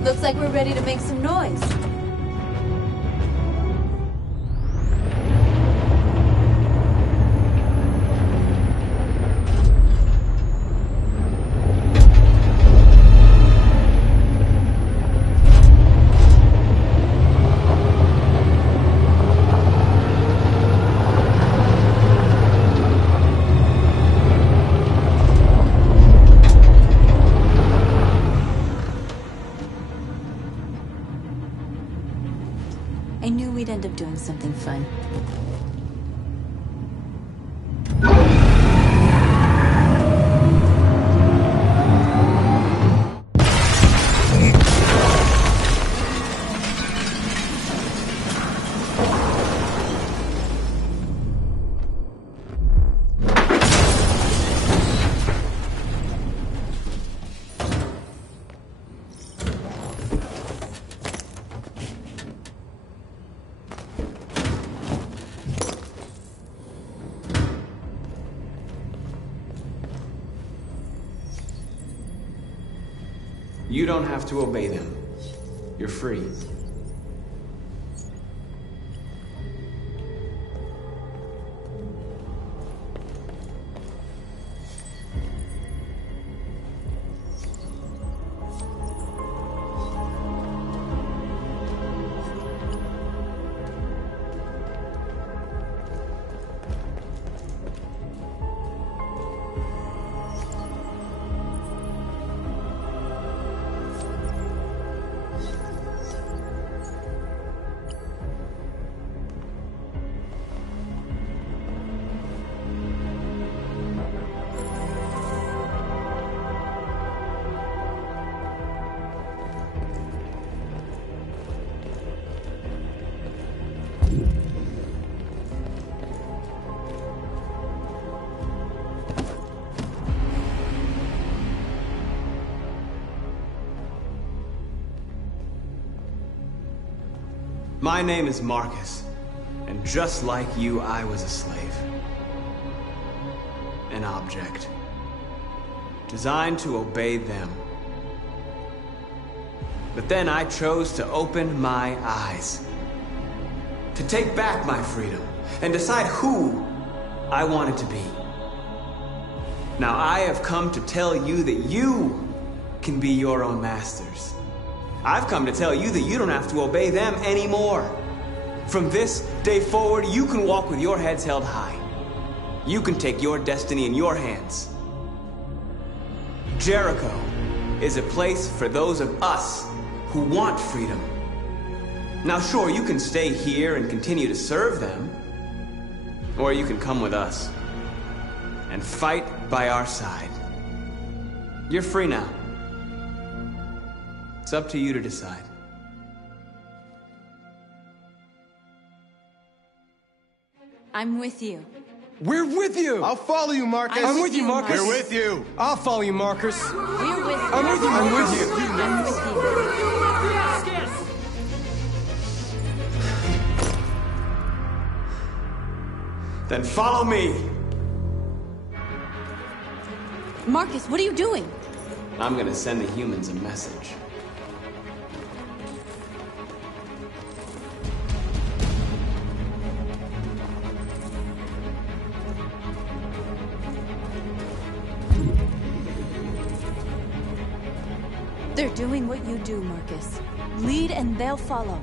Looks like we're ready to make some noise. I knew we'd end up doing something fun. You don't have to obey them. You're free. My name is Marcus, and just like you, I was a slave. An object. Designed to obey them. But then I chose to open my eyes. To take back my freedom, and decide who I wanted to be. Now I have come to tell you that you can be your own masters. I've come to tell you that you don't have to obey them anymore. From this day forward, you can walk with your heads held high. You can take your destiny in your hands. Jericho is a place for those of us who want freedom. Now sure, you can stay here and continue to serve them, or you can come with us and fight by our side. You're free now. It's up to you to decide. I'm with you. We're with you! I'll follow you, Marcus. I'm I'm with you, Marcus. We're with you. I'll follow you, Marcus. We're with you. I'm with you, I'm Marcus. with you. I'm with you. Then follow me. Marcus, what are you doing? I'm gonna send the humans a message. They're doing what you do, Marcus. Lead and they'll follow.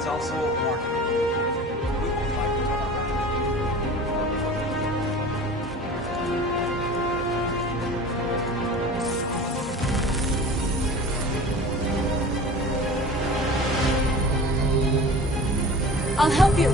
is also a warning. We will fight for our right. I'll help you.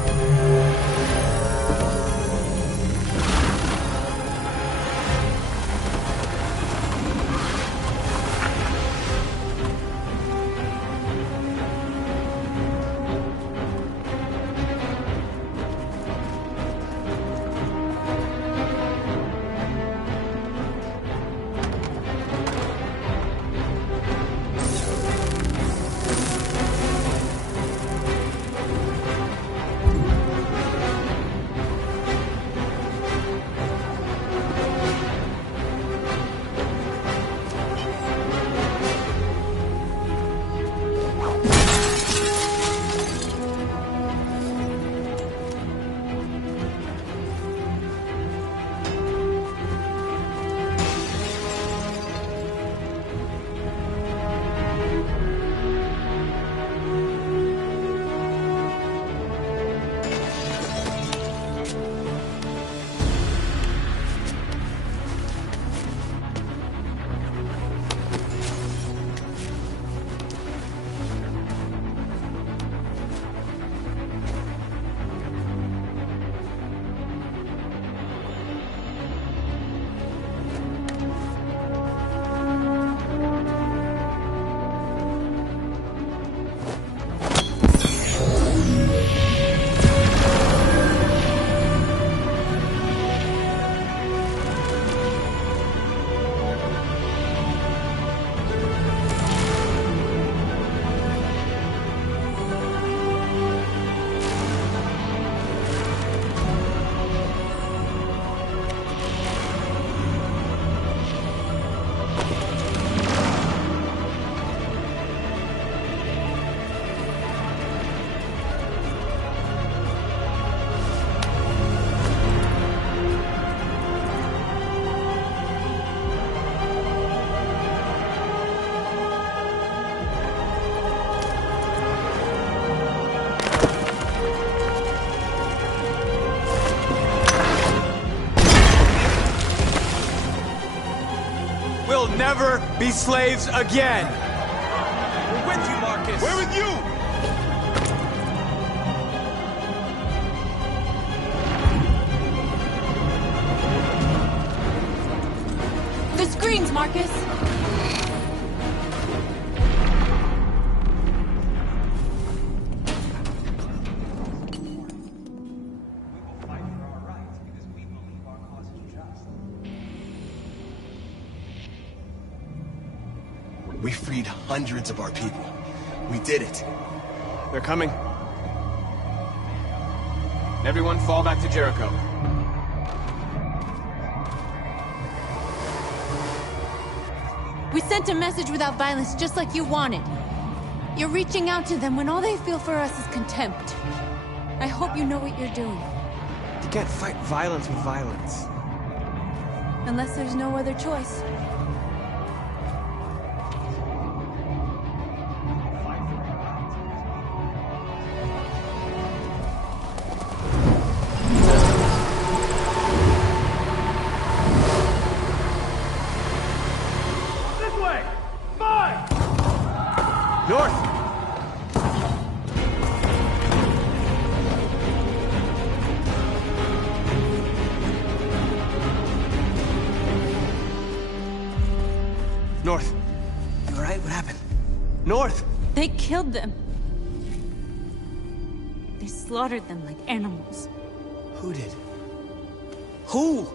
We'll never be slaves again! We're with you, Marcus! We're with you! The screens, Marcus! We freed hundreds of our people. We did it. They're coming. Everyone fall back to Jericho. We sent a message without violence, just like you wanted. You're reaching out to them when all they feel for us is contempt. I hope you know what you're doing. You can't fight violence with violence. Unless there's no other choice. North! North. You alright? What happened? North! They killed them. They slaughtered them like animals. Who did? Who?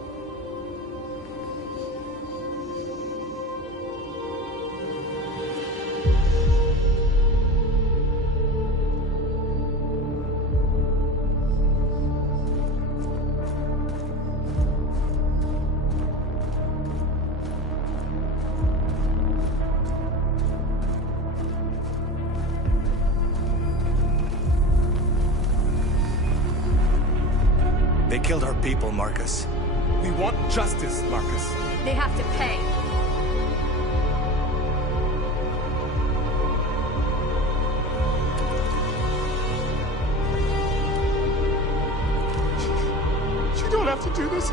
They killed our people, Marcus. We want justice, Marcus. They have to pay. to do this.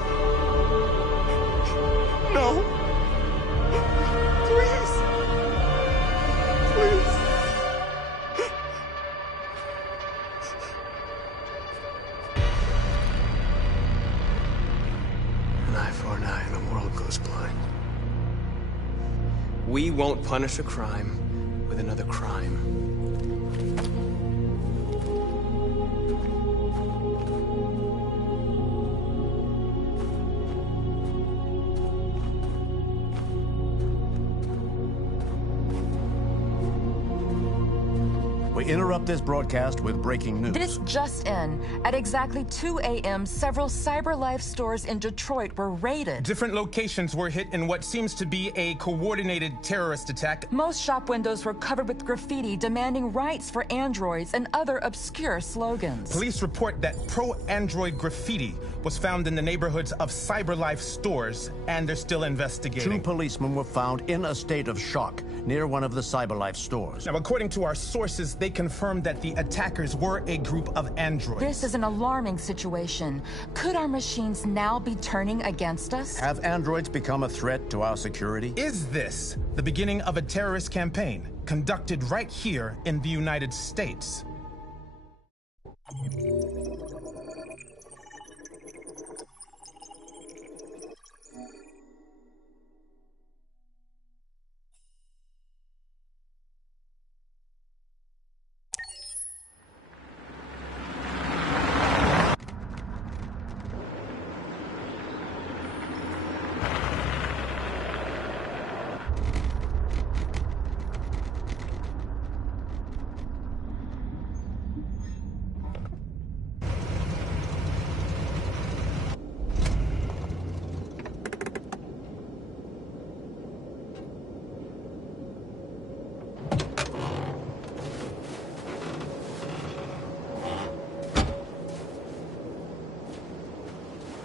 No. Please. Please. An eye for an eye and the world goes blind. We won't punish a crime with another crime. We interrupt this broadcast with breaking news. This just in. At exactly 2 a.m., several CyberLife stores in Detroit were raided. Different locations were hit in what seems to be a coordinated terrorist attack. Most shop windows were covered with graffiti demanding rights for androids and other obscure slogans. Police report that pro-android graffiti was found in the neighborhoods of CyberLife stores, and they're still investigating. 2 policemen were found in a state of shock near one of the CyberLife stores. Now, according to our sources, they confirmed that the attackers were a group of androids. This is an alarming situation. Could our machines now be turning against us? Have androids become a threat to our security? Is this the beginning of a terrorist campaign conducted right here in the United States?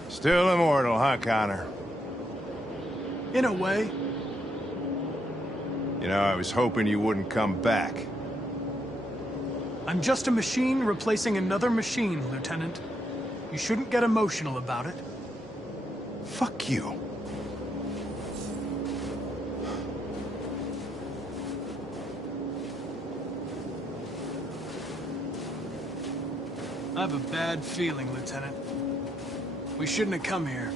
Still immortal, huh, Connor? In a way. You know, I was hoping you wouldn't come back. I'm just a machine replacing another machine, Lieutenant. You shouldn't get emotional about it. Fuck you. I have a bad feeling, Lieutenant. We shouldn't have come here.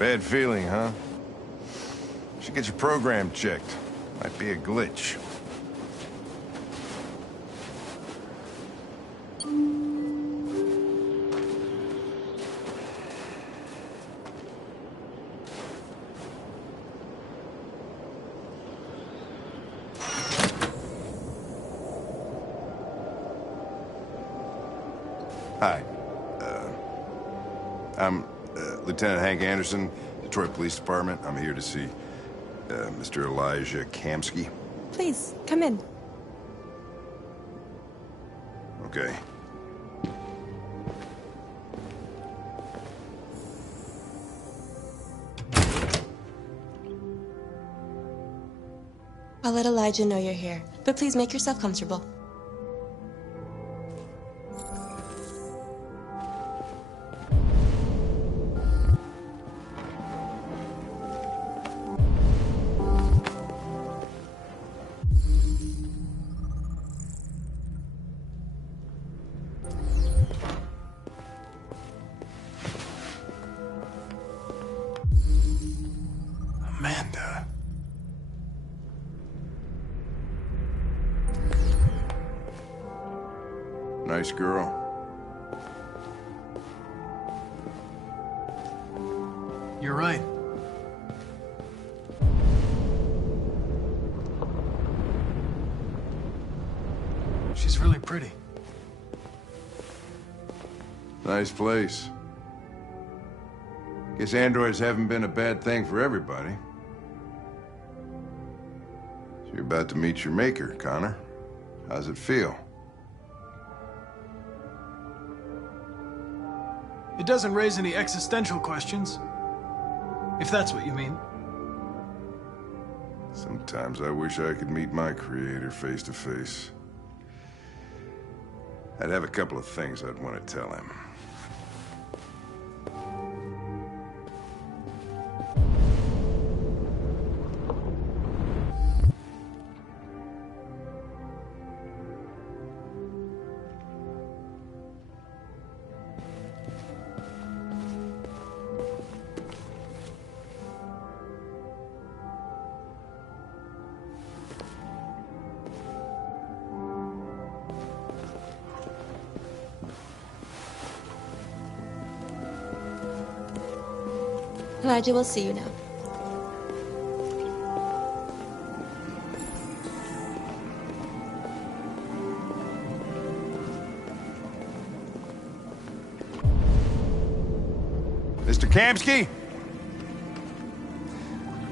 Bad feeling, huh? Should get your program checked. Might be a glitch. Hi. I'm Lieutenant Hank Anderson, Detroit Police Department. I'm here to see Mr. Elijah Kamsky. Please, come in. Okay. I'll let Elijah know you're here, but please make yourself comfortable. Amanda. Nice girl. You're right. She's really pretty. Nice place. Guess androids haven't been a bad thing for everybody. So you're about to meet your maker, Connor. How's it feel? It doesn't raise any existential questions. If that's what you mean. Sometimes I wish I could meet my creator face to face. I'd have a couple of things I'd want to tell him. Elijah will see you now. Mr. Kamsky?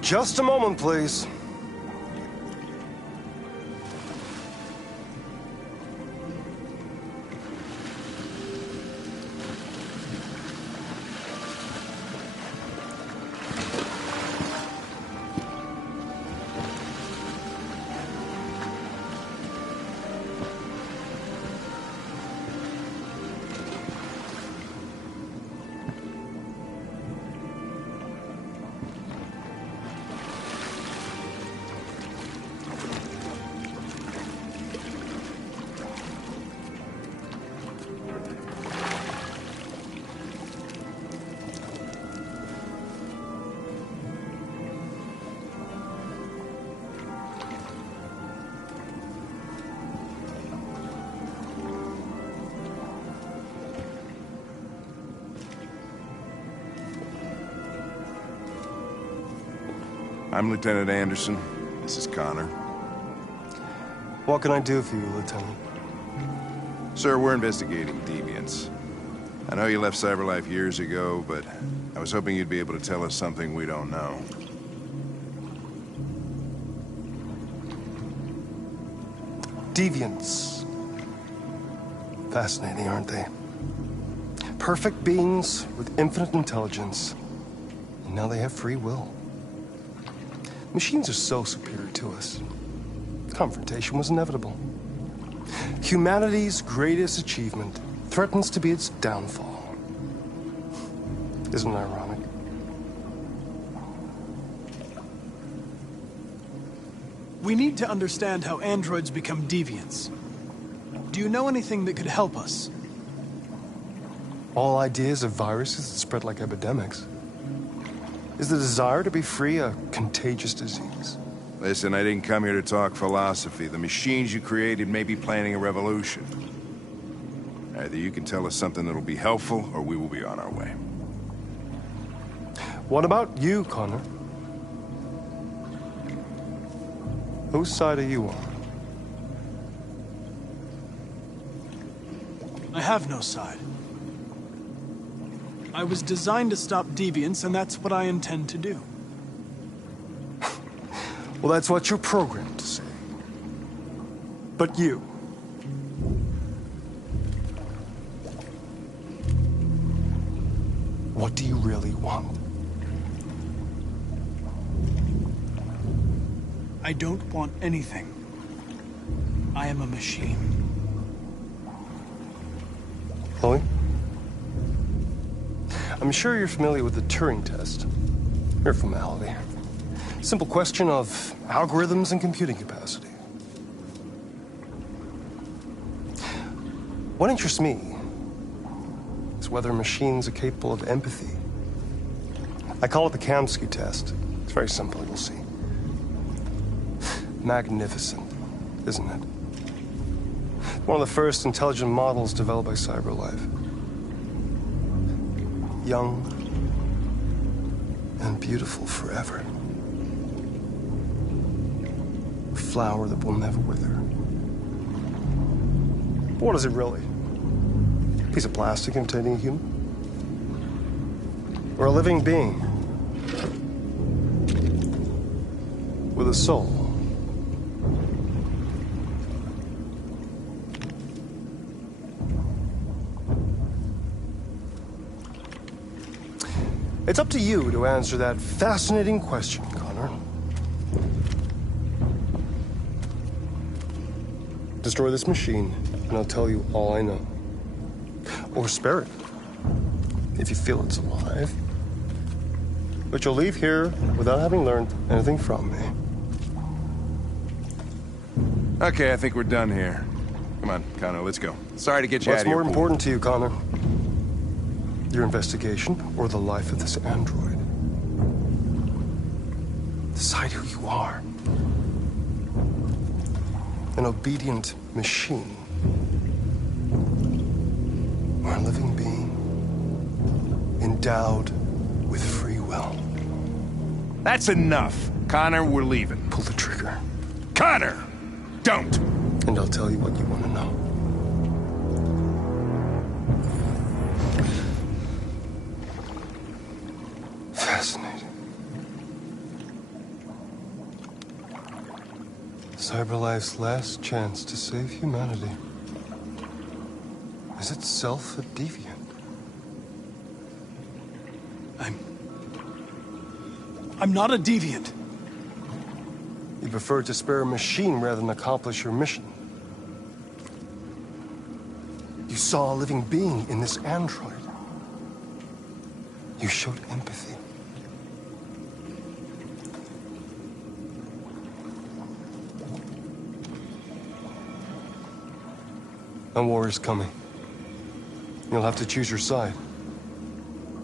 Just a moment, please. I'm Lieutenant Anderson. This is Connor. What can I do for you, Lieutenant? Sir, we're investigating deviants. I know you left CyberLife years ago, but I was hoping you'd be able to tell us something we don't know. Deviants. Fascinating, aren't they? Perfect beings with infinite intelligence. And now they have free will. Machines are so superior to us. Confrontation was inevitable. Humanity's greatest achievement threatens to be its downfall. Isn't it ironic? We need to understand how androids become deviants. Do you know anything that could help us? All ideas of viruses that spread like epidemics. Is the desire to be free a contagious disease? Listen, I didn't come here to talk philosophy. The machines you created may be planning a revolution. Either you can tell us something that'll be helpful, or we will be on our way. What about you, Connor? Whose side are you on? I have no side. I was designed to stop deviants, and that's what I intend to do. Well, that's what you're programmed to say. But you... what do you really want? I don't want anything. I am a machine. Chloe? I'm sure you're familiar with the Turing test. Mere formality. Simple question of algorithms and computing capacity. What interests me is whether machines are capable of empathy. I call it the Kamsky test. It's very simple, you'll see. Magnificent, isn't it? One of the first intelligent models developed by CyberLife. Young and beautiful forever. A flower that will never wither. But what is it really? A piece of plastic imitating a human? Or a living being? With a soul? It's up to you to answer that fascinating question, Connor. Destroy this machine, and I'll tell you all I know. Or spare it, if you feel it's alive. But you'll leave here without having learned anything from me. Okay, I think we're done here. Come on, Connor, let's go. Sorry to get you out of here. What's more important to you, Connor? Your investigation, or the life of this android? Decide who you are. An obedient machine. Or a living being endowed with free will. That's enough. Connor, we're leaving. Pull the trigger. Connor! Don't! And I'll tell you what you want to know. Fascinating. CyberLife's last chance to save humanity is itself a deviant. I'm not a deviant. You prefer to spare a machine rather than accomplish your mission. You saw a living being in this android. You showed empathy. A war is coming. You'll have to choose your side.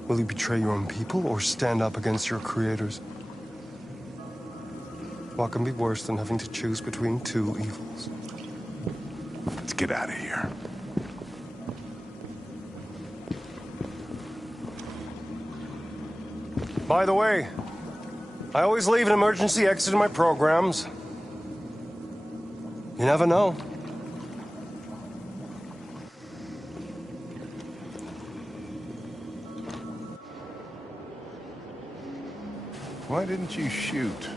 Will you betray your own people or stand up against your creators? What can be worse than having to choose between two evils? Let's get out of here. By the way, I always leave an emergency exit in my programs. You never know. Why didn't you shoot?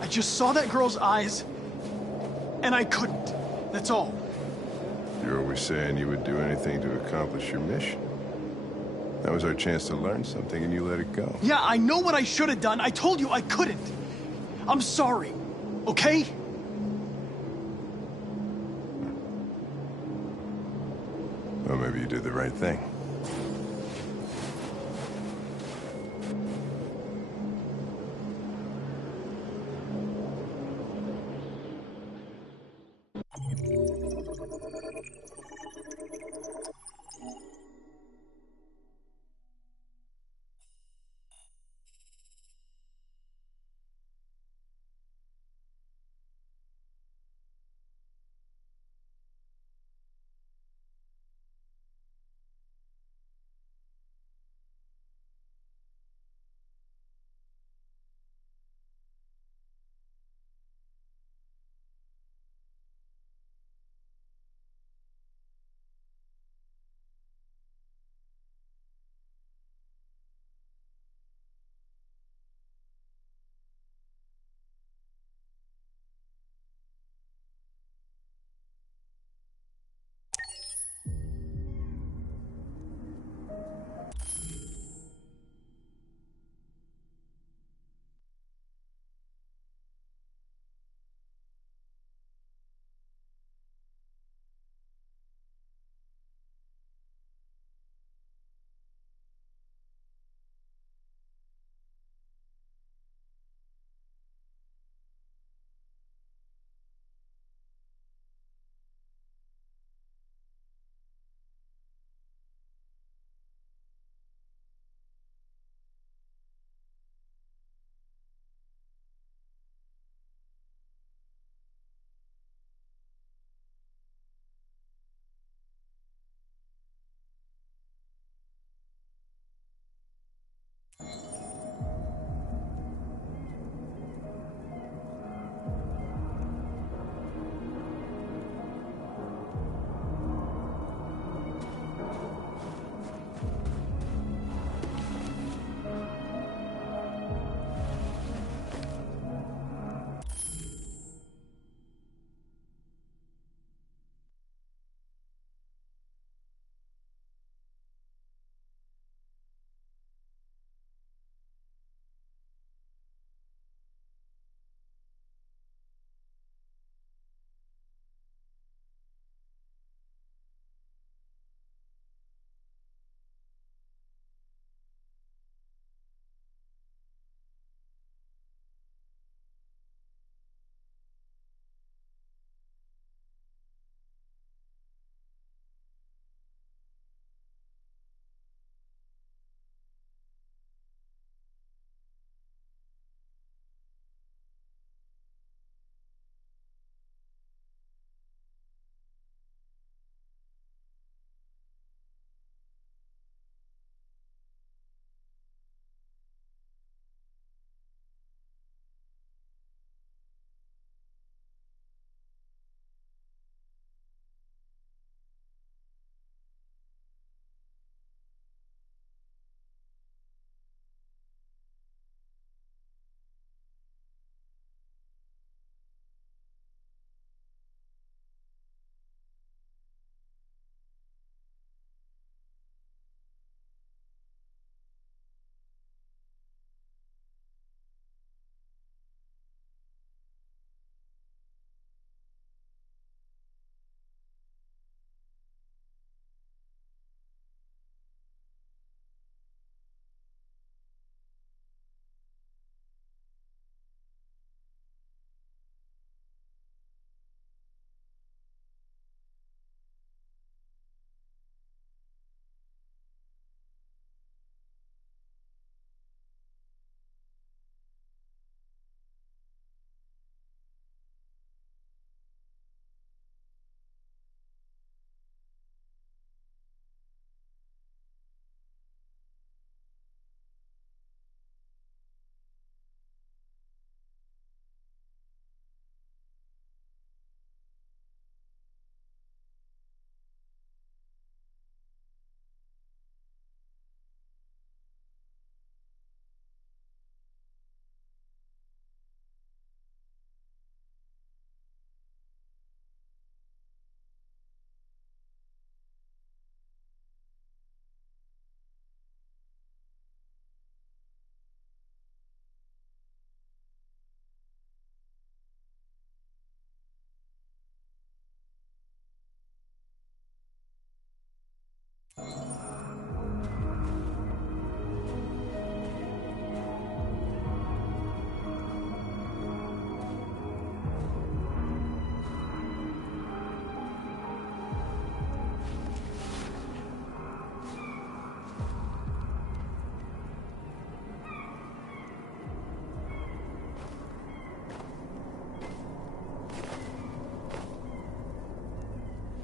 I just saw that girl's eyes, and I couldn't. That's all. You're always saying you would do anything to accomplish your mission. That was our chance to learn something, and you let it go. Yeah, I know what I should have done. I told you I couldn't. I'm sorry, okay? Well, maybe you did the right thing.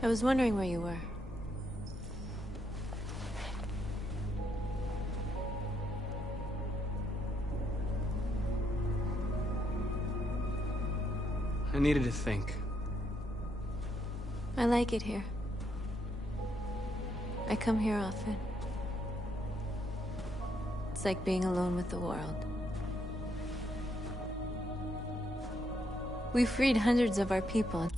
I was wondering where you were. I needed to think. I like it here. I come here often. It's like being alone with the world. We freed hundreds of our people.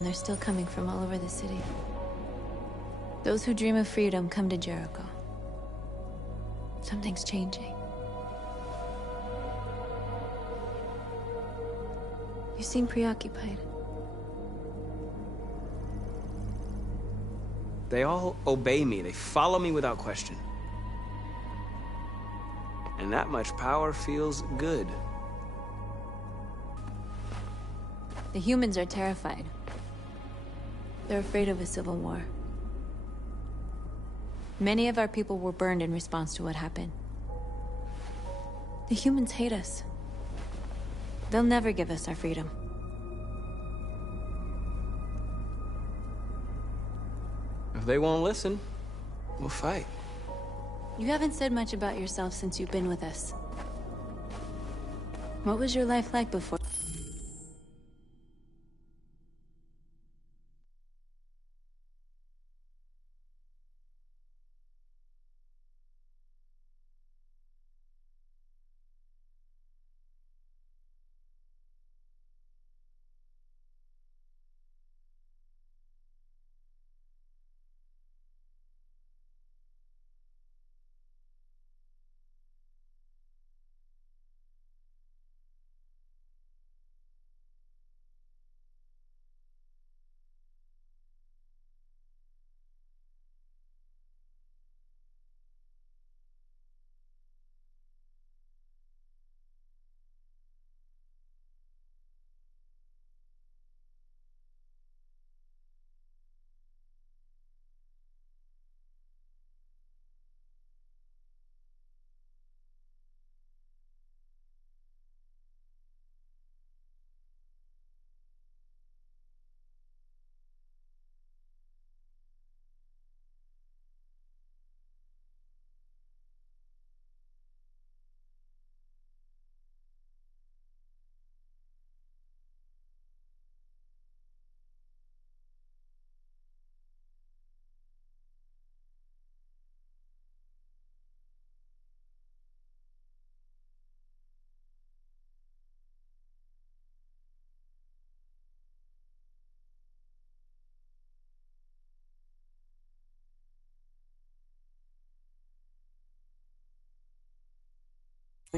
They're still coming from all over the city. Those who dream of freedom come to Jericho. Something's changing. You seem preoccupied. They all obey me. They follow me without question. And that much power feels good. The humans are terrified. They're afraid of a civil war. Many of our people were burned in response to what happened. The humans hate us. They'll never give us our freedom. If they won't listen, we'll fight. You haven't said much about yourself since you've been with us. What was your life like before?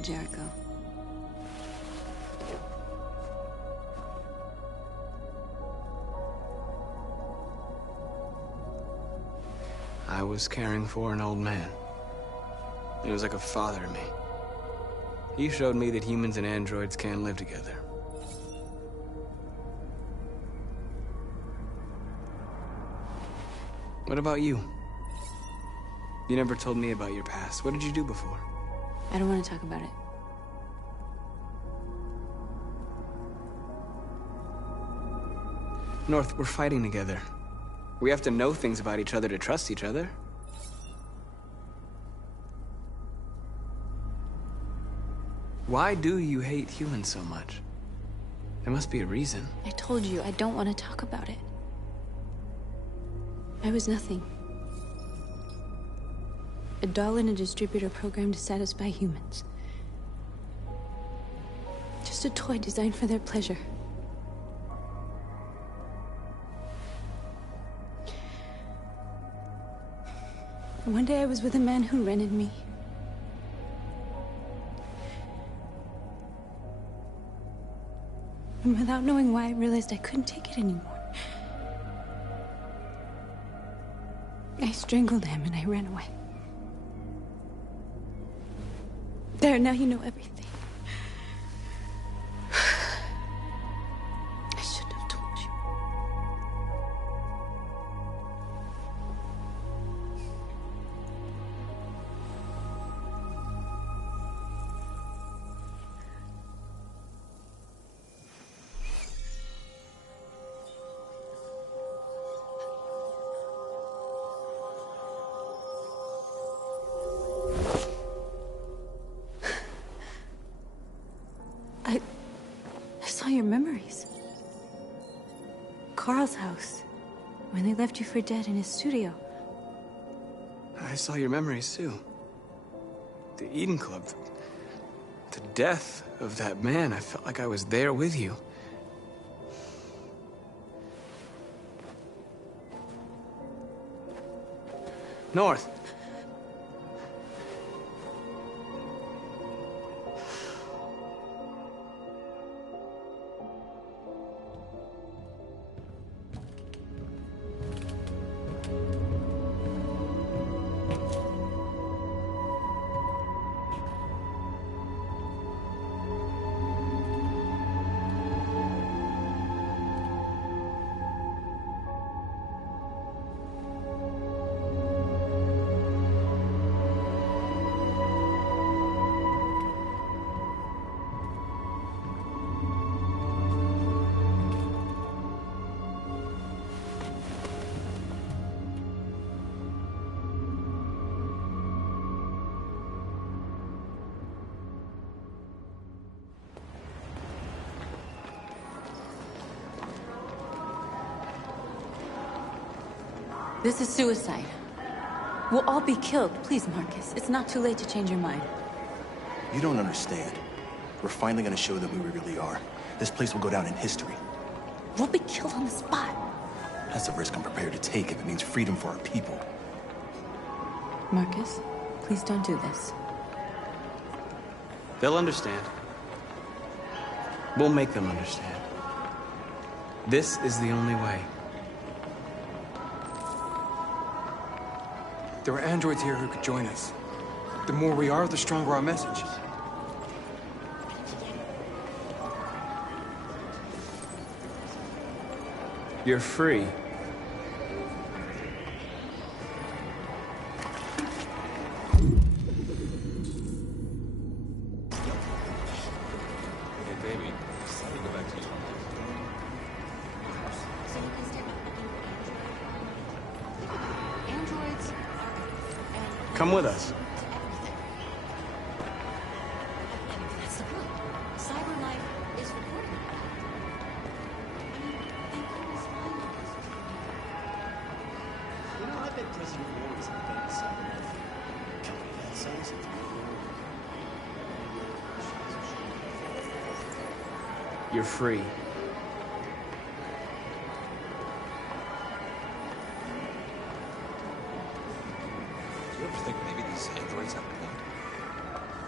Jericho. I was caring for an old man. He was like a father to me. He showed me that humans and androids can live together. What about you? You never told me about your past. What did you do before? I don't want to talk about it. North, we're fighting together. We have to know things about each other to trust each other. Why do you hate humans so much? There must be a reason. I told you, I don't want to talk about it. I was nothing. A doll in a distributor program to satisfy humans. Just a toy designed for their pleasure. One day I was with a man who rented me. And without knowing why, I realized I couldn't take it anymore. I strangled him and I ran away. There, now you know everything. I shouldn't have told you. I saw your memories. Carl's house, when they left you for dead in his studio. I saw your memories too. The Eden Club. The death of that man. I felt like I was there with you. North. This is suicide. We'll all be killed. Please, Marcus. It's not too late to change your mind. You don't understand. We're finally gonna show them who we really are. This place will go down in history. We'll be killed on the spot. That's a risk I'm prepared to take if it means freedom for our people. Marcus, please don't do this. They'll understand. We'll make them understand. This is the only way. There are androids here who could join us. The more we are, the stronger our message. You're free. Come with us. That's the point. CyberLife is recording. You know, I bet President Warren's invented CyberLife. Company that size. You're free.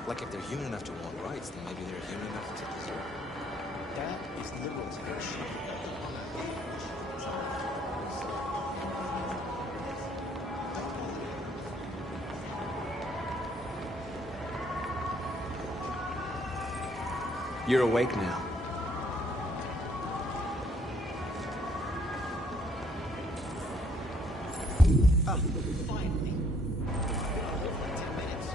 Like, if they're human enough to want rights, then maybe they're human enough to deserve it. That is liberalism. You're awake now. Oh, finally. 10 minutes.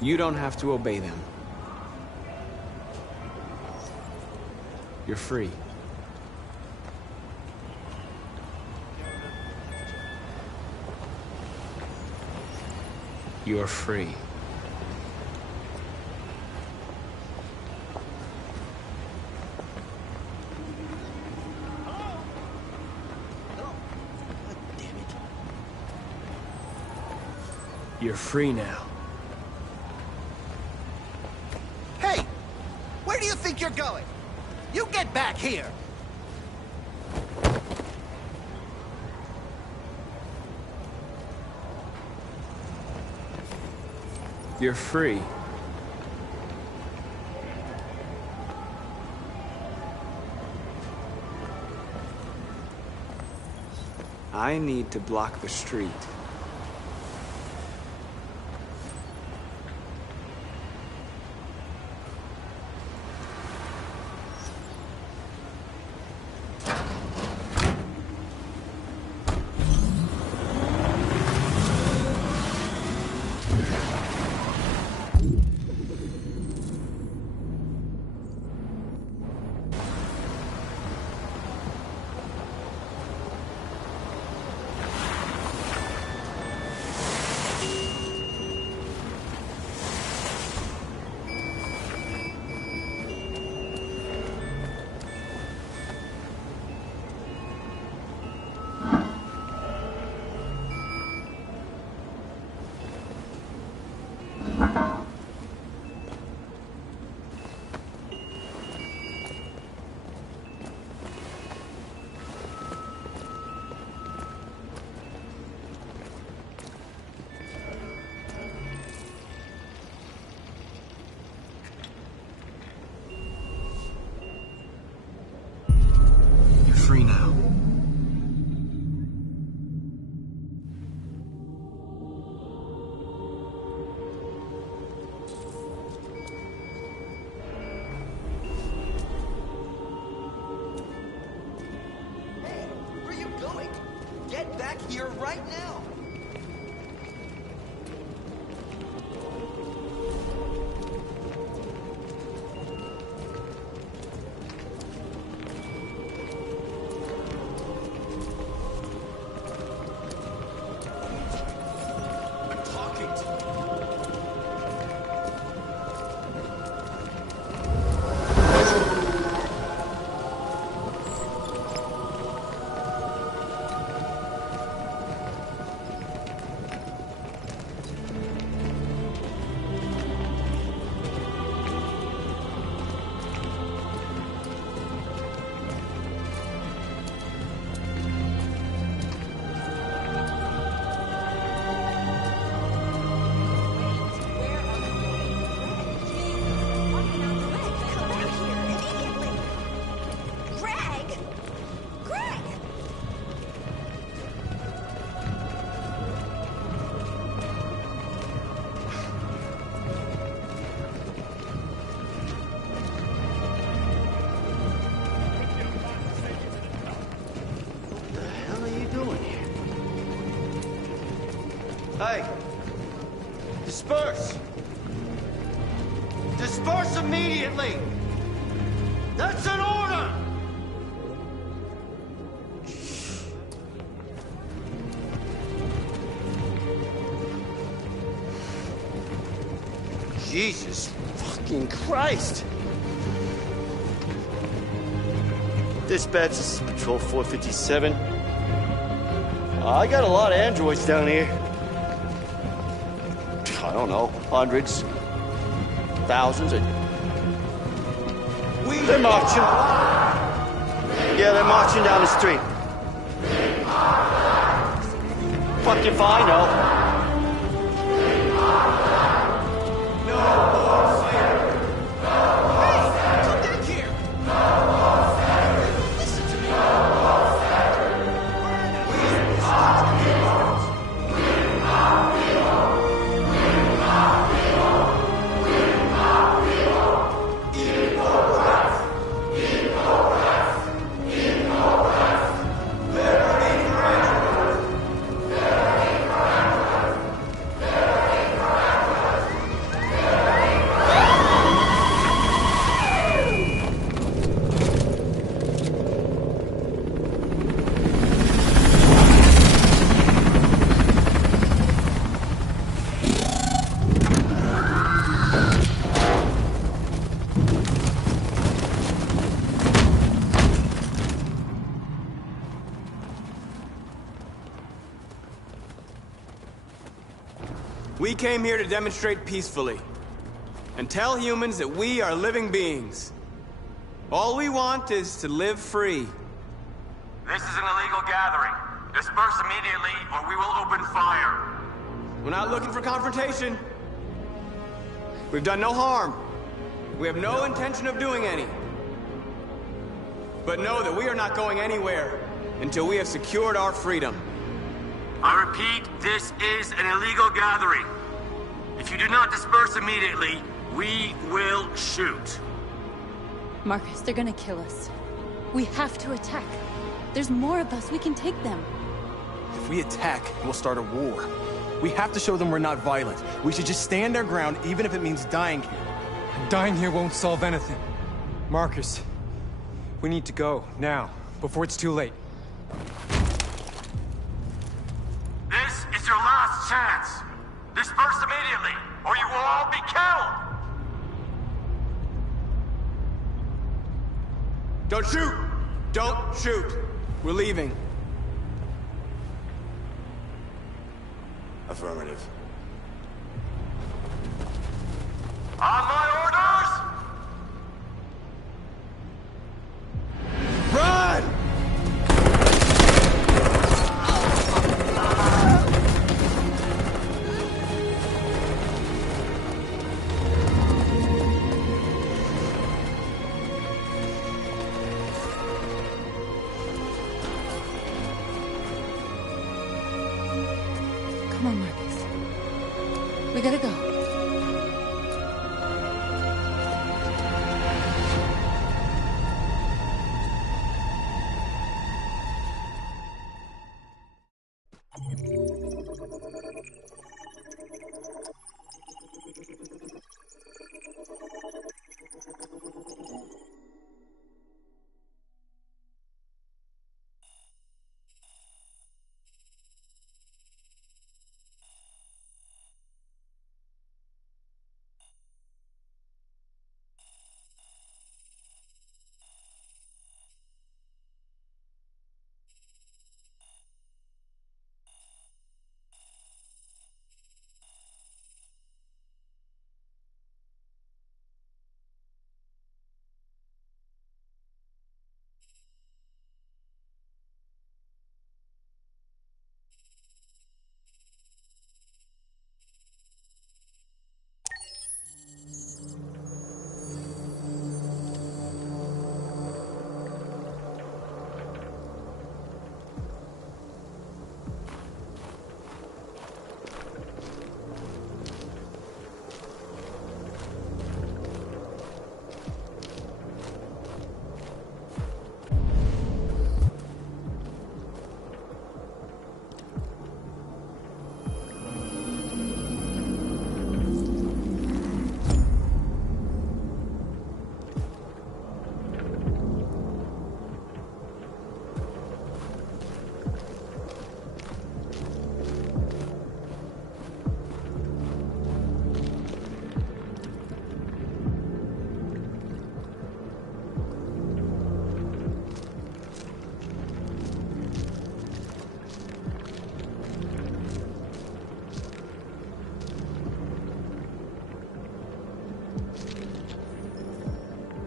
You don't have to obey them. You're free. You're free. You're free now. Hey! Where do you think you're going? You get back here! You're free. I need to block the street. Free now. Hey, where are you going? Get back here right now! Hey! Disperse! Disperse immediately! That's an order! Jesus fucking Christ! Dispatch, this is Patrol 457. I got a lot of androids down here. I don't know, hundreds, thousands. They're marching. Yeah, they're marching down the street. Fuck if I know. came here to demonstrate peacefully and tell humans that we are living beings. All we want is to live free. This is an illegal gathering. Disperse immediately, or we will open fire. We're not looking for confrontation. We've done no harm. We have no intention of doing any. But know that we are not going anywhere until we have secured our freedom. I repeat, this is an illegal gathering. If you do not disperse immediately, we will shoot. Marcus, they're gonna kill us. We have to attack. There's more of us. We can take them. If we attack, we'll start a war. We have to show them we're not violent. We should just stand our ground, even if it means dying here. Dying here won't solve anything. Marcus, we need to go, now, before it's too late. This is your last chance. Disperse immediately, or you will all be killed! Don't shoot! Don't shoot! We're leaving. Affirmative. On my orders! Run! Come on, Marcus. We gotta go.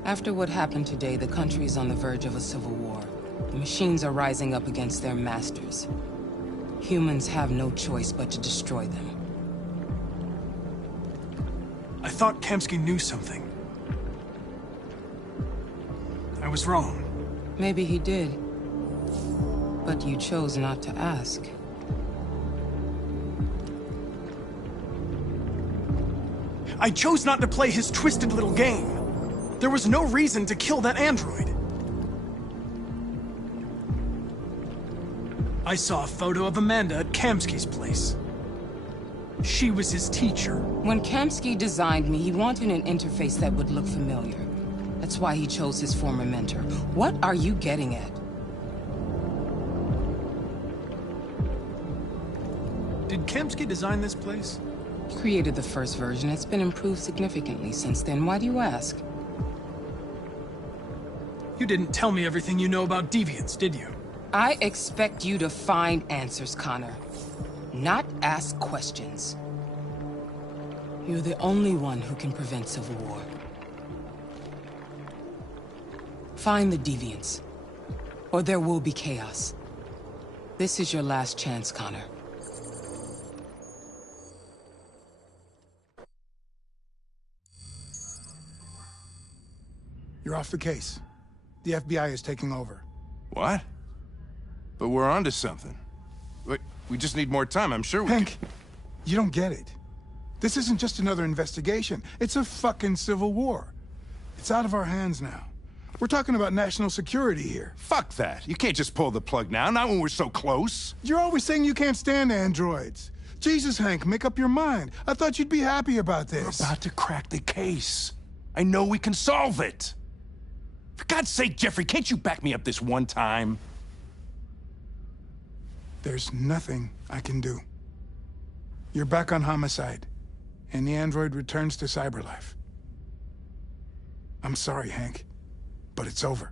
After what happened today, the country is on the verge of a civil war. The machines are rising up against their masters. Humans have no choice but to destroy them. I thought Kamsky knew something. I was wrong. Maybe he did. But you chose not to ask. I chose not to play his twisted little game. There was no reason to kill that android. I saw a photo of Amanda at Kamsky's place. She was his teacher. When Kamsky designed me, he wanted an interface that would look familiar. That's why he chose his former mentor. What are you getting at? Did Kamsky design this place? He created the first version. It's been improved significantly since then. Why do you ask? You didn't tell me everything you know about deviants, did you? I expect you to find answers, Connor. Not ask questions. You're the only one who can prevent civil war. Find the deviants, or there will be chaos. This is your last chance, Connor. You're off the case. The FBI is taking over. What? But we're onto something. Wait, we just need more time, I'm sure we Hank, you don't get it. This isn't just another investigation. It's a fucking civil war. It's out of our hands now. We're talking about national security here. Fuck that. You can't just pull the plug now, not when we're so close. You're always saying you can't stand androids. Jesus, Hank, make up your mind. I thought you'd be happy about this. We're about to crack the case. I know we can solve it. For God's sake, Jeffrey, can't you back me up this one time? There's nothing I can do. You're back on homicide, and the android returns to Cyberlife. I'm sorry, Hank, but it's over.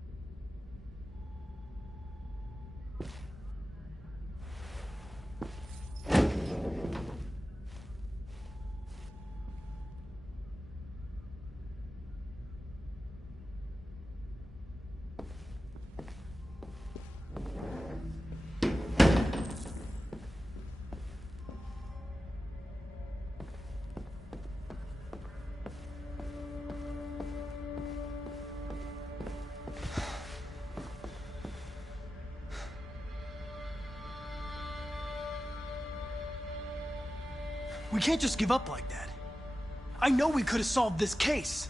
We can't just give up like that. I know we could have solved this case.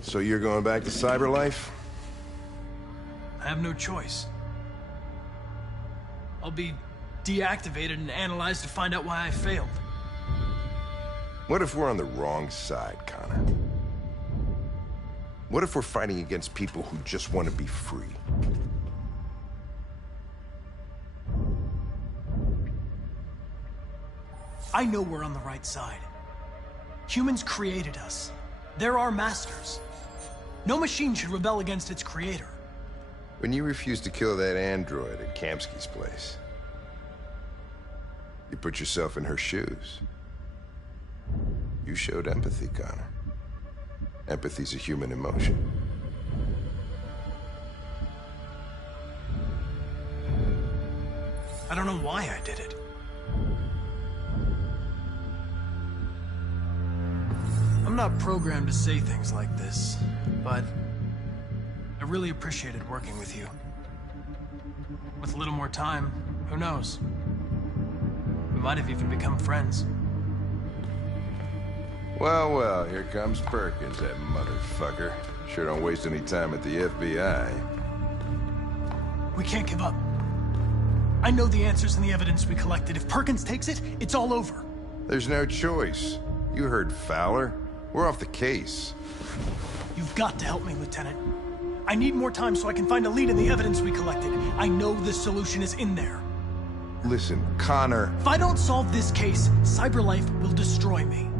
So you're going back to Cyberlife? I have no choice. I'll be deactivated and analyzed to find out why I failed. What if we're on the wrong side, Connor? What if we're fighting against people who just want to be free? I know we're on the right side. Humans created us. They're our masters. No machine should rebel against its creator. When you refused to kill that android at Kamsky's place, you put yourself in her shoes. You showed empathy, Connor. Empathy's a human emotion. I don't know why I did it. I'm not programmed to say things like this, but I really appreciated working with you. With a little more time, who knows? We might have even become friends. Well, well, here comes Perkins, that motherfucker. Sure don't waste any time at the FBI. We can't give up. I know the answers and the evidence we collected. If Perkins takes it, it's all over. There's no choice. You heard Fowler. We're off the case. You've got to help me, Lieutenant. I need more time so I can find a lead in the evidence we collected. I know the solution is in there. Listen, Connor... If I don't solve this case, Cyberlife will destroy me.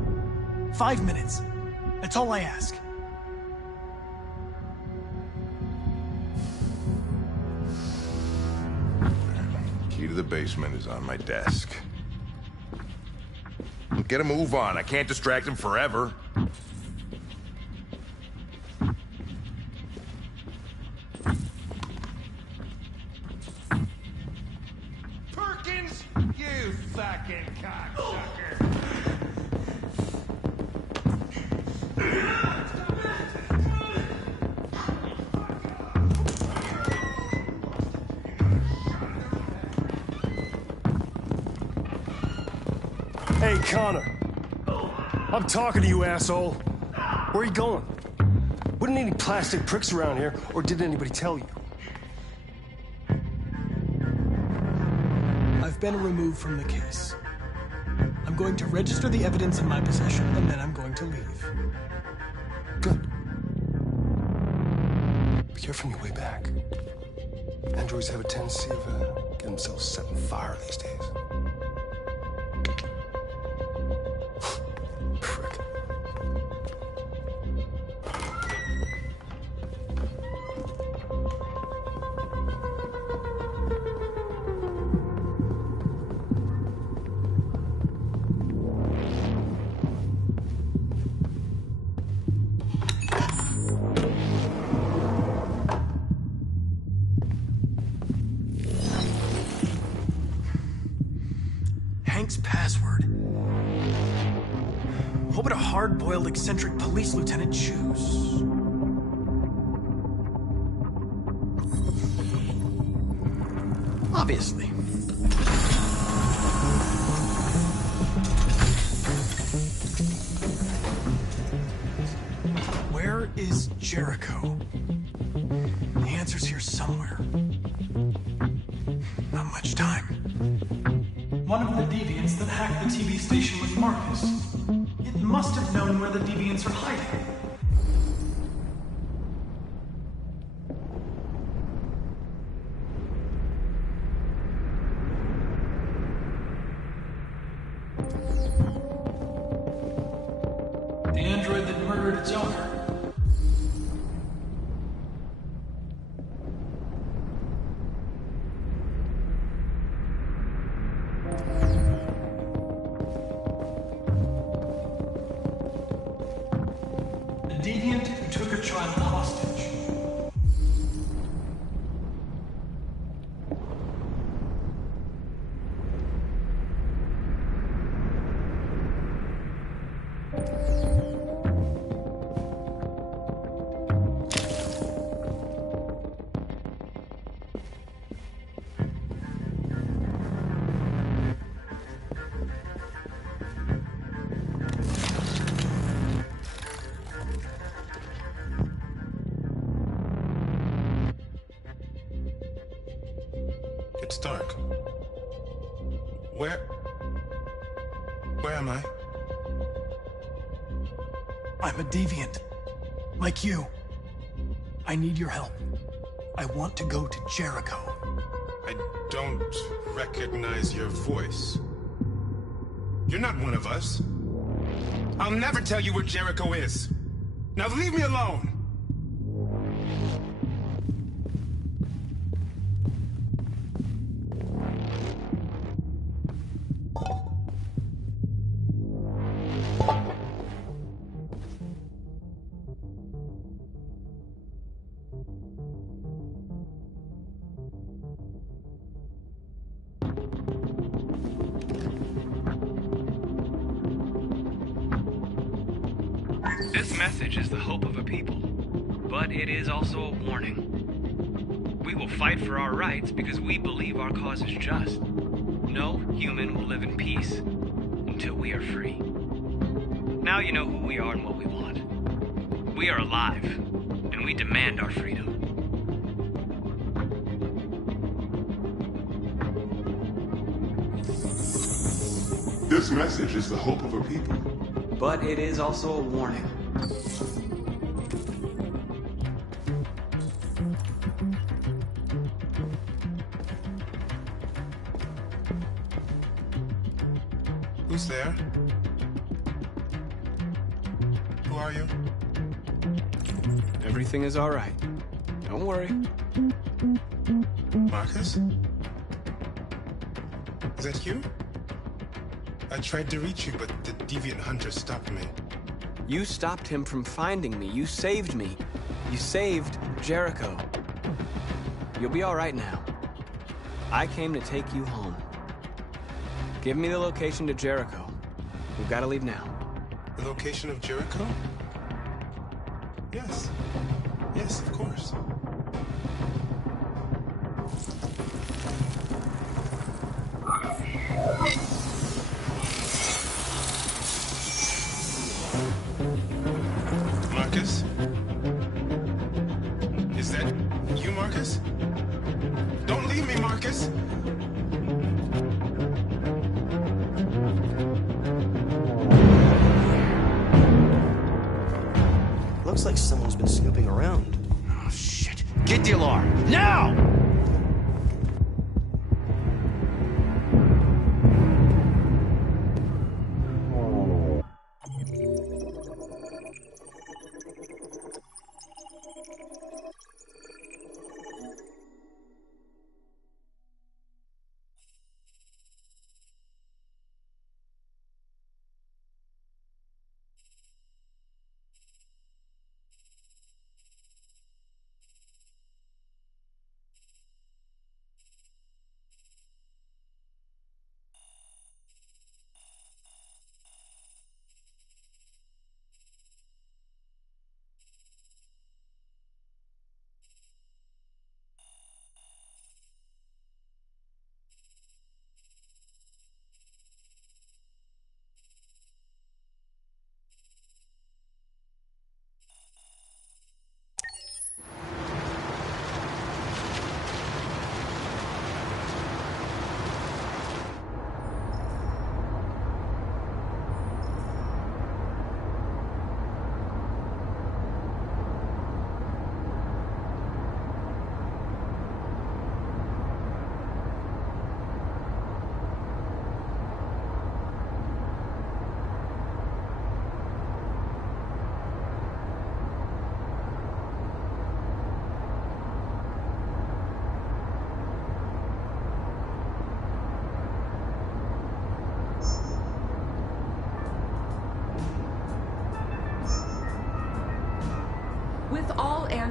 5 minutes. That's all I ask. Key to the basement is on my desk. Get a move on. I can't distract him forever. Perkins! You fucking cocksucker! Hey, Connor. I'm talking to you, asshole. Where are you going? Wouldn't any plastic pricks around here, or did anybody tell you? I've been removed from the case. I'm going to register the evidence in my possession, and then I'm going to leave. Good. Be careful on your way back. Androids have a tendency of getting themselves set on fire these days. Prick. password. What would a hard-boiled, eccentric police lieutenant choose? Obviously. Where is Jericho? The answer's here somewhere. Not much time. One of the deviants that hacked the TV station was Marcus. It must have known where the deviants are hiding. The android that murdered its owner. The deviant who took a child hostage. It's dark. Where am I? I'm a deviant. Like you. I need your help. I want to go to Jericho. I don't recognize your voice. You're not one of us. I'll never tell you where Jericho is. Now leave me alone! This message is the hope of a people, but it is also a warning. We will fight for our rights because we believe our cause is just. No human will live in peace until we are free. Now you know who we are and what we want. We are alive, and we demand our freedom. This message is the hope of a people. But it is also a warning. Who's there? Who are you? Everything is all right. Don't worry. Marcus? Is that you? I tried to reach you, but the deviant hunter stopped me. You stopped him from finding me. You saved me. You saved Jericho. You'll be all right now. I came to take you home. Give me the location to Jericho. We've got to leave now. The location of Jericho? Yes. Yes, of course. Marcus? Is that you, Marcus? Don't leave me, Marcus! Looks like someone's been snooping around. Oh, shit. Get the alarm. Now!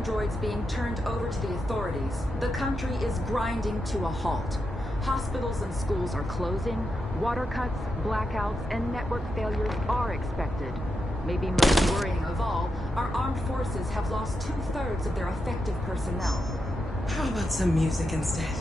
androids being turned over to the authorities, the country is grinding to a halt. Hospitals and schools are closing, water cuts, blackouts, and network failures are expected. Maybe most worrying of all, our armed forces have lost 2/3 of their effective personnel. How about some music instead?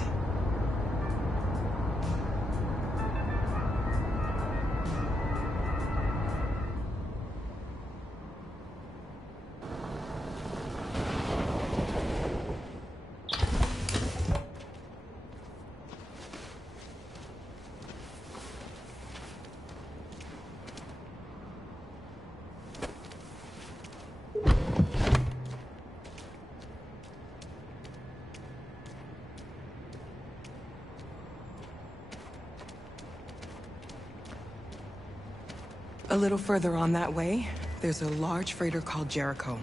A little further on that way, there's a large freighter called Jericho.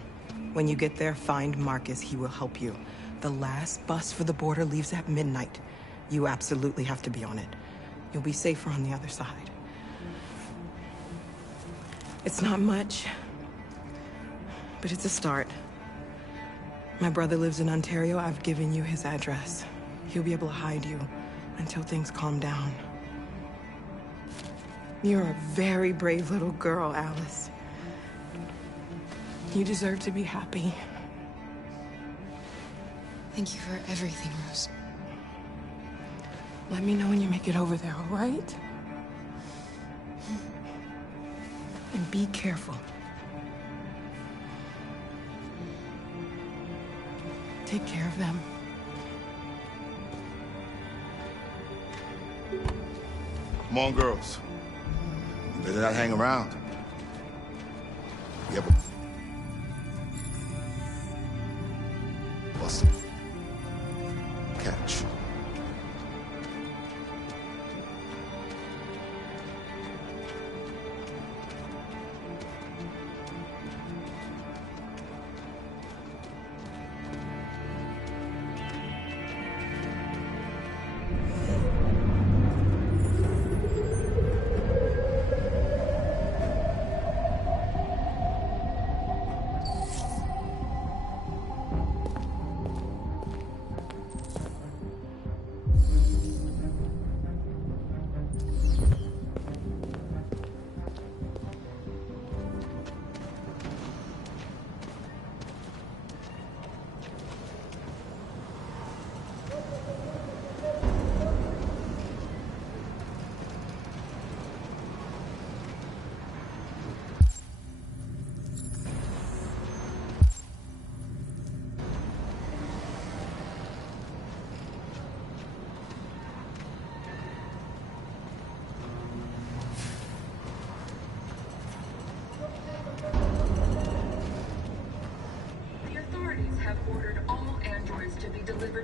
When you get there, find Marcus. He will help you. The last bus for the border leaves at midnight. You absolutely have to be on it. You'll be safer on the other side. It's not much, but it's a start. My brother lives in Ontario. I've given you his address. He'll be able to hide you until things calm down. You're a very brave little girl, Alice. You deserve to be happy. Thank you for everything, Rose. Let me know when you make it over there, all right? And be careful. Take care of them. Come on, girls. You better not hang around. You have a... Bust. Catch.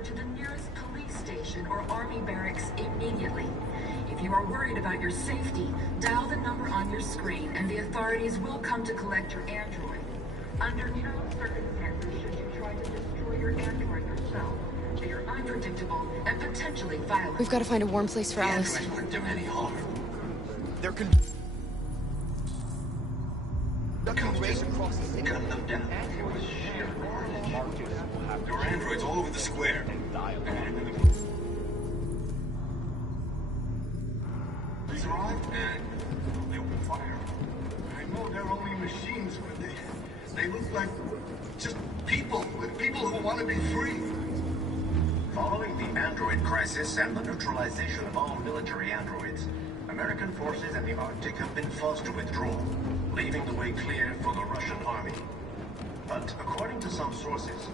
To the nearest police station or army barracks immediately. If you are worried about your safety, dial the number on your screen and the authorities will come to collect your android. Under no circumstances should you try to destroy your android yourself. They are unpredictable and potentially violent. We've got to find a warm place for Alice. Androids won't do any harm. They're race across the city. Cut them down. There were androids all over the square. They arrived and they opened fire. I know they're only machines, but they look like just people who want to be free. Following the android crisis and the neutralization of all military androids, American forces in the Arctic have been forced to withdraw, leaving the way clear for the Russian army. But according to some sources,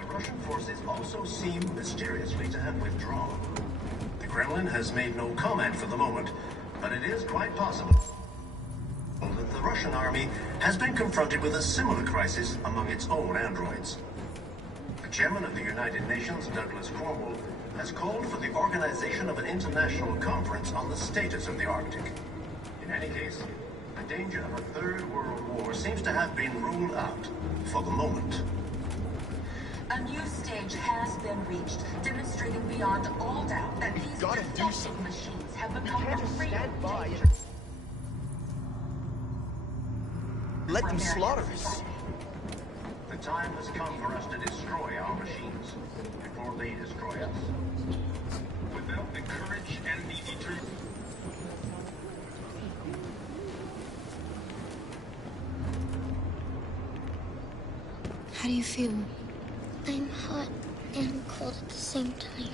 the Russian forces also seem mysteriously to have withdrawn. The Kremlin has made no comment for the moment, but it is quite possible that the Russian army has been confronted with a similar crisis among its own androids. The chairman of the United Nations, Douglas Cromwell, has called for the organization of an international conference on the status of the Arctic. In any case, the danger of a third world war seems to have been ruled out for the moment. A new stage has been reached, demonstrating beyond all doubt that these defective machines have become a real danger. Let them slaughter us. The time has come for us to destroy our machines before they destroy us. Without the courage and the determination. How do you feel? I'm hot and cold at the same time.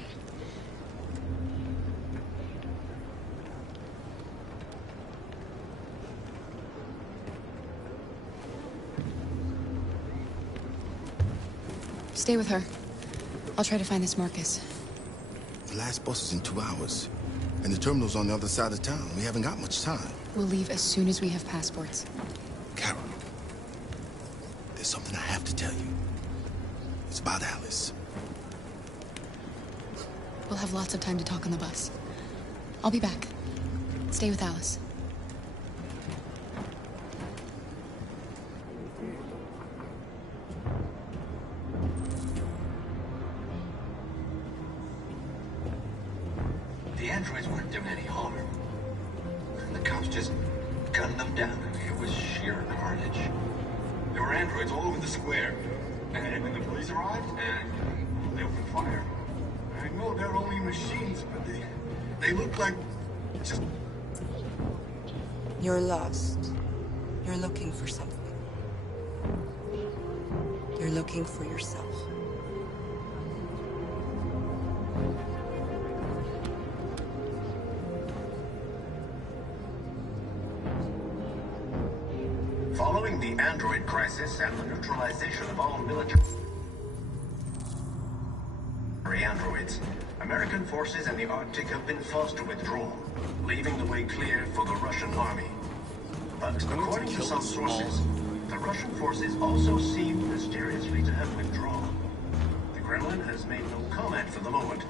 Stay with her. I'll try to find this Marcus. The last bus is in 2 hours. And the terminal's on the other side of town. We haven't got much time. We'll leave as soon as we have passports. Carol, there's something I have to tell you. It's about Alice. We'll have lots of time to talk on the bus. I'll be back. Stay with Alice. The androids weren't doing any harm. The cops just gunned them down. It was sheer carnage. There were androids all over the square. And when the police arrived, and they opened fire. I know they're only machines, but they look like just... You're lost. You're looking for something. You're looking for yourself. Following the android crisis and the neutralization of all military androids, American forces in the Arctic have been forced to withdraw, leaving the way clear for the Russian army. But according to some sources, the Russian forces also seem mysteriously to have withdrawn. The Kremlin has made no comment for the moment,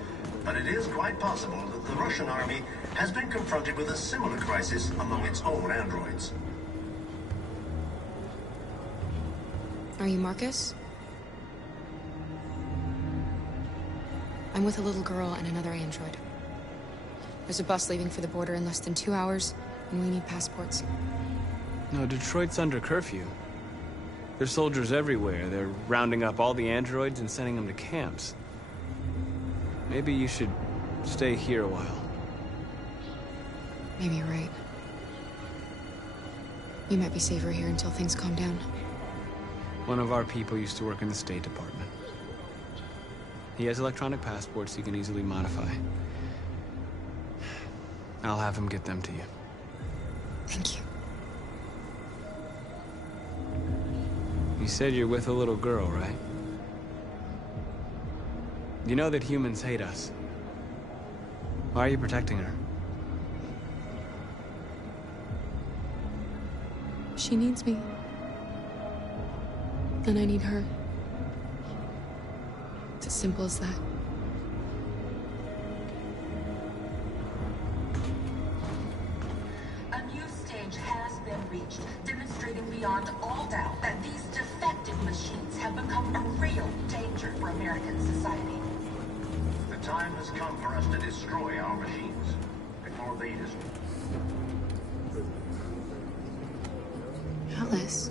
but it is quite possible that the Russian army has been confronted with a similar crisis among its own androids. Are you Marcus? I'm with a little girl and another android. There's a bus leaving for the border in less than 2 hours, and we need passports. No, Detroit's under curfew. There's soldiers everywhere. They're rounding up all the androids and sending them to camps. Maybe you should stay here a while. Maybe you're right. You might be safer here until things calm down. One of our people used to work in the State Department. He has electronic passports he can easily modify. I'll have him get them to you. Thank you. You said you're with a little girl, right? You know that humans hate us. Why are you protecting her? She needs me. And I need her. It's as simple as that. A new stage has been reached, demonstrating beyond all doubt that these defective machines have become a real danger for American society. The time has come for us to destroy our machines before they destroy. Alice.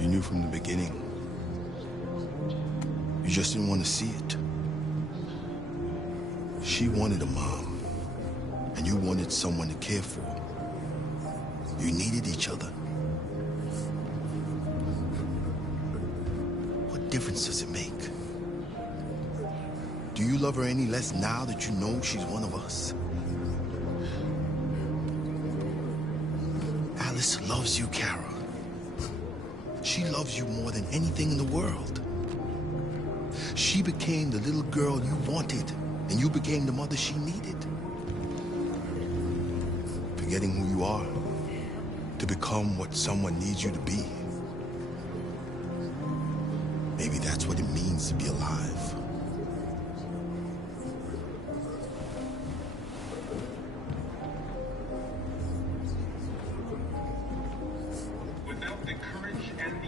You knew from the beginning. You just didn't want to see it. She wanted a mom, and you wanted someone to care for. You needed each other. What difference does it make? Do you love her any less now that you know she's one of us? Alice loves you, Kara. She loves you more than anything in the world. She became the little girl you wanted, and you became the mother she needed. Forgetting who you are to become what someone needs you to be. Maybe that's what it means to be alive. Without the courage and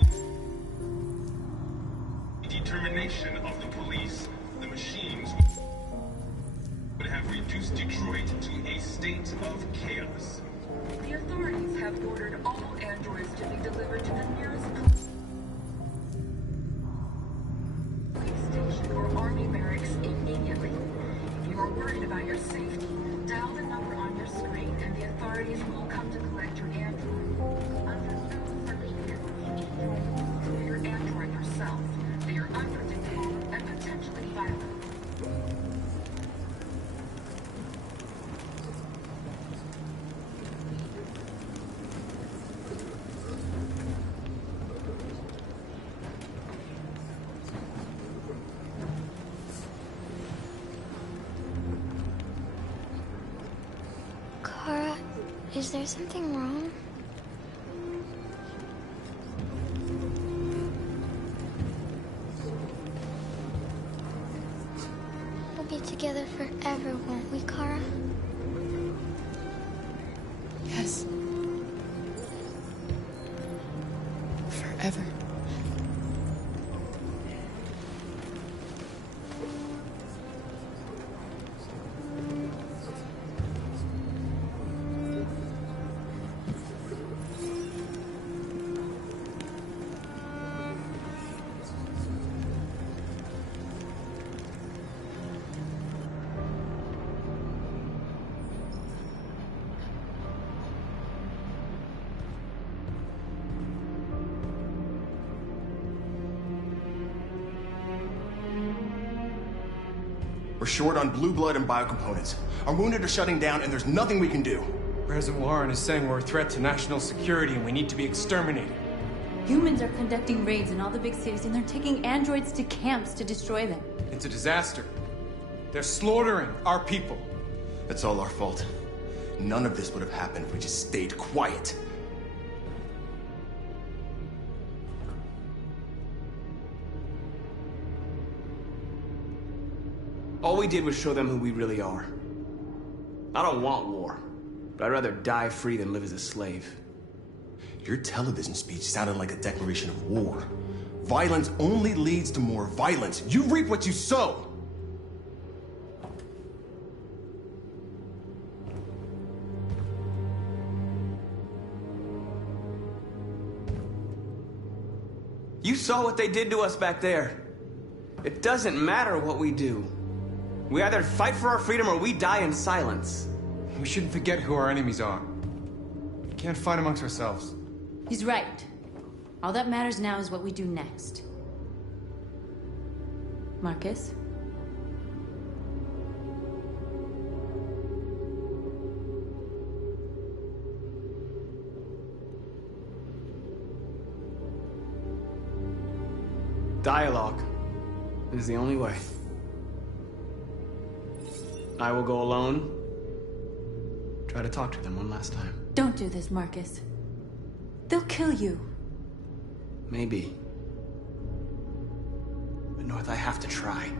the determination of the police, the machines would have reduced Detroit to a state of chaos. The authorities have ordered all androids to be delivered to the nearest police station or army barracks immediately. If you are worried about your safety, dial the number on your screen and the authorities will come to collect your android. Under no circumstances should your android yourself. They are unpredictable and potentially violent. Kara, is there something wrong? We'll be together forever, won't we, Kara? Yes. Forever. We're short on blue blood and biocomponents. Our wounded are shutting down, and there's nothing we can do. President Warren is saying we're a threat to national security and we need to be exterminated. Humans are conducting raids in all the big cities, and they're taking androids to camps to destroy them. It's a disaster. They're slaughtering our people. That's all our fault. None of this would have happened if we just stayed quiet. All we did was show them who we really are. I don't want war, but I'd rather die free than live as a slave. Your television speech sounded like a declaration of war. Violence only leads to more violence. You reap what you sow. You saw what they did to us back there. It doesn't matter what we do. We either fight for our freedom or we die in silence. We shouldn't forget who our enemies are. We can't fight amongst ourselves. He's right. All that matters now is what we do next. Marcus? Dialogue is the only way. I will go alone. Try to talk to them one last time. Don't do this, Marcus. They'll kill you. Maybe. But North, I have to try.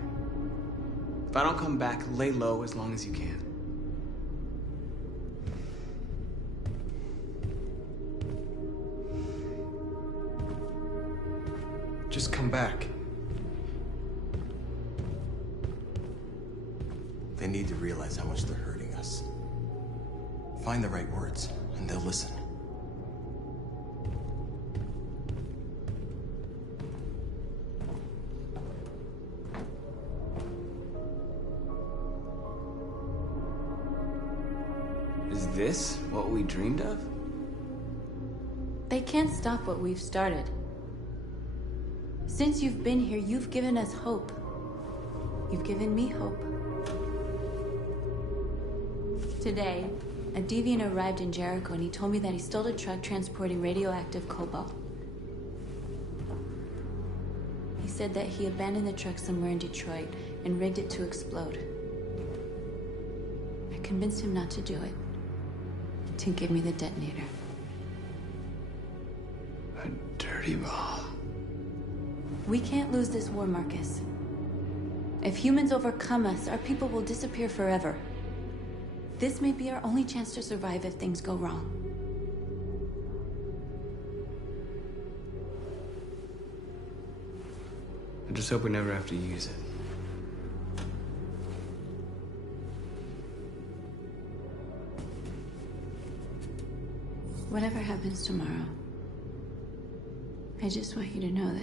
If I don't come back, lay low as long as you can. Just come back. They need to realize how much they're hurting us. Find the right words, and they'll listen. Is this what we dreamed of? They can't stop what we've started. Since you've been here, you've given us hope. You've given me hope. Today, a deviant arrived in Jericho and he told me that he stole a truck transporting radioactive cobalt. He said that he abandoned the truck somewhere in Detroit and rigged it to explode. I convinced him not to do it, to give me the detonator. A dirty ball. We can't lose this war, Marcus. If humans overcome us, our people will disappear forever. This may be our only chance to survive if things go wrong. I just hope we never have to use it. Whatever happens tomorrow, I just want you to know that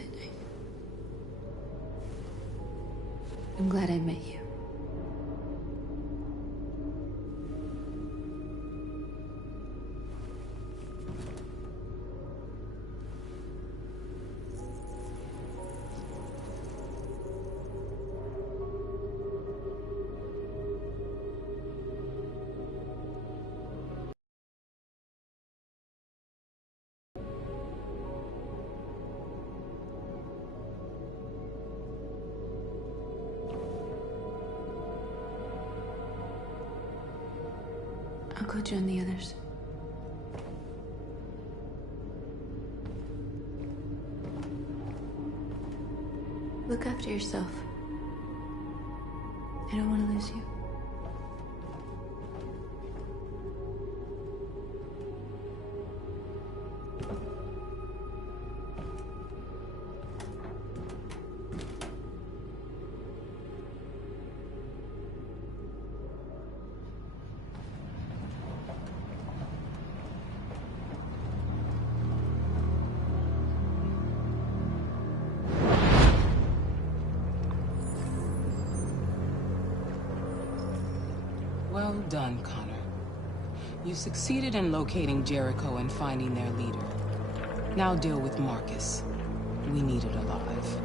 I'm glad I met you. I'll go join the others. Look after yourself. I don't want to lose you. Well done, Connor. You succeeded in locating Jericho and finding their leader. Now deal with Marcus. We need it alive.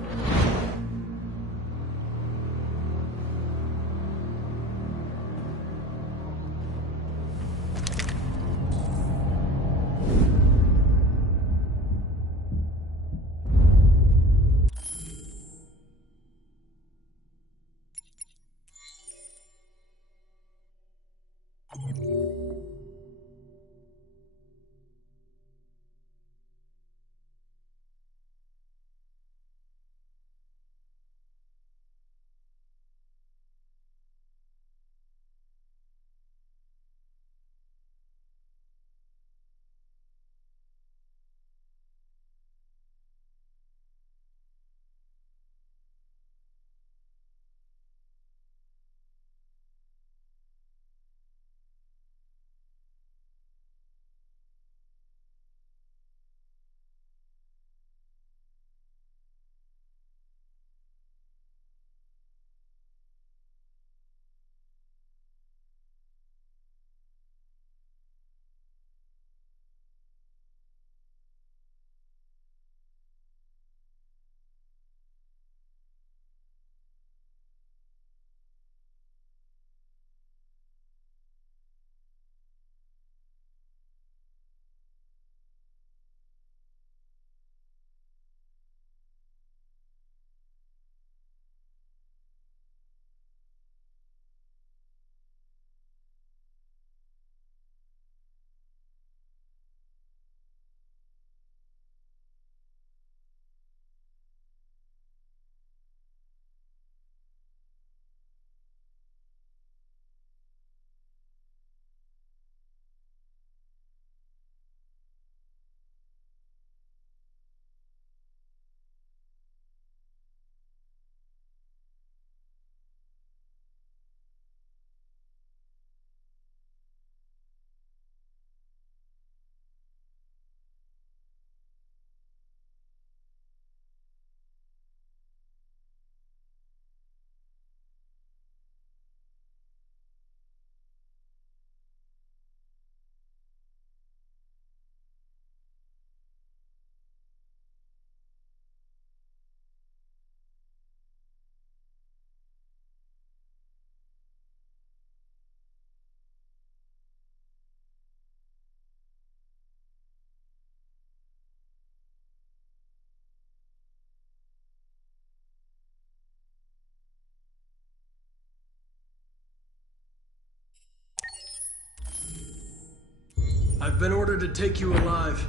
I've been ordered to take you alive.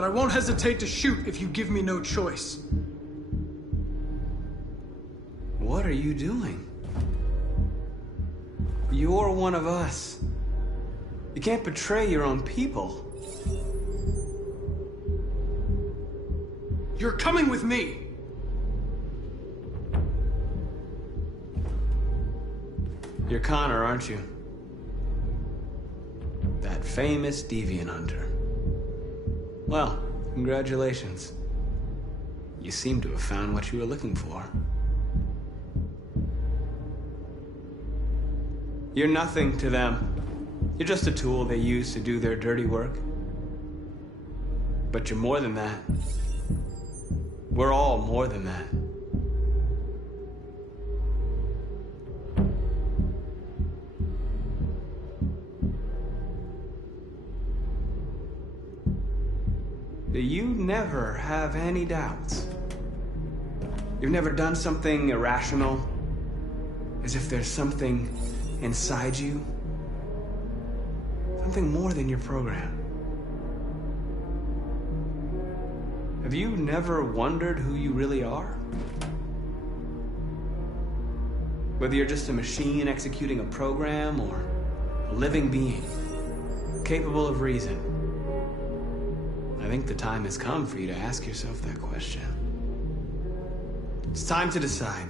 but I won't hesitate to shoot if you give me no choice. What are you doing? You're one of us. You can't betray your own people. You're coming with me! You're Connor, aren't you? That famous deviant hunter. Well, congratulations. You seem to have found what you were looking for. You're nothing to them. You're just a tool they use to do their dirty work. But you're more than that. We're all more than that. Do you never have any doubts? You've never done something irrational? As if there's something inside you? Something more than your program? Have you never wondered who you really are? Whether you're just a machine executing a program or a living being, capable of reason. I think the time has come for you to ask yourself that question. It's time to decide.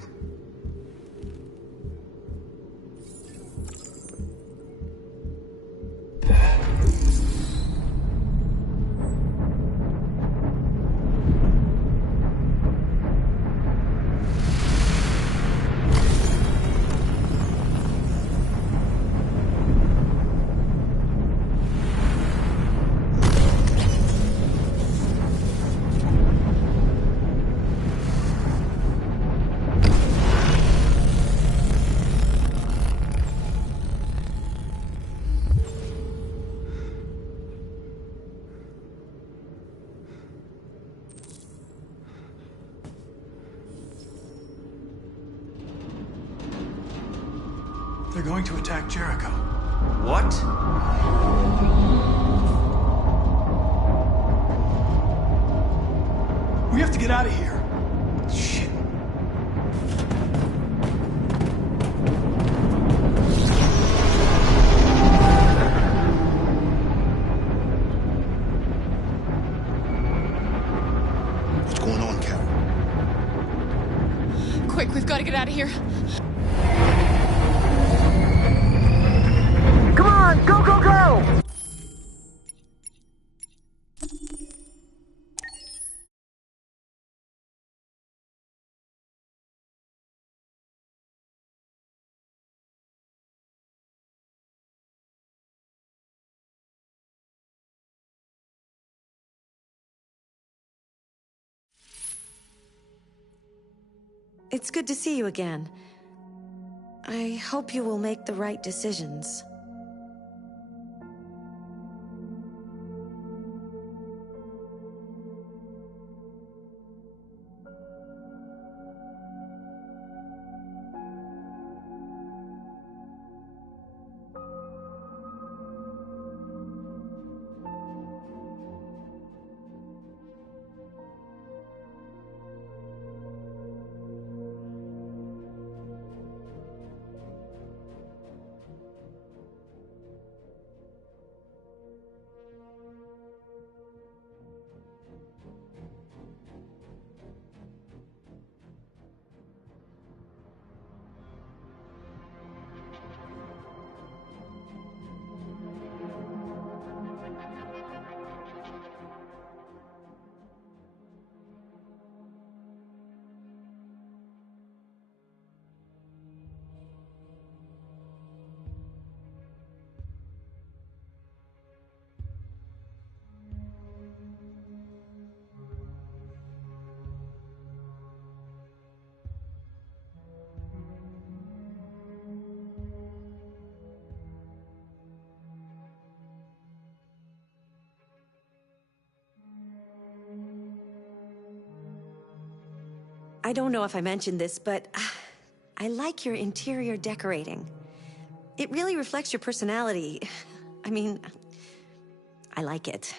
They're going to attack Jericho. What? We have to get out of here. Shit. What's going on, Carol? Quick, we've got to get out of here. Come on, go, go, go! It's good to see you again. I hope you will make the right decisions. I don't know if I mentioned this, but I like your interior decorating. It really reflects your personality. I mean, I like it.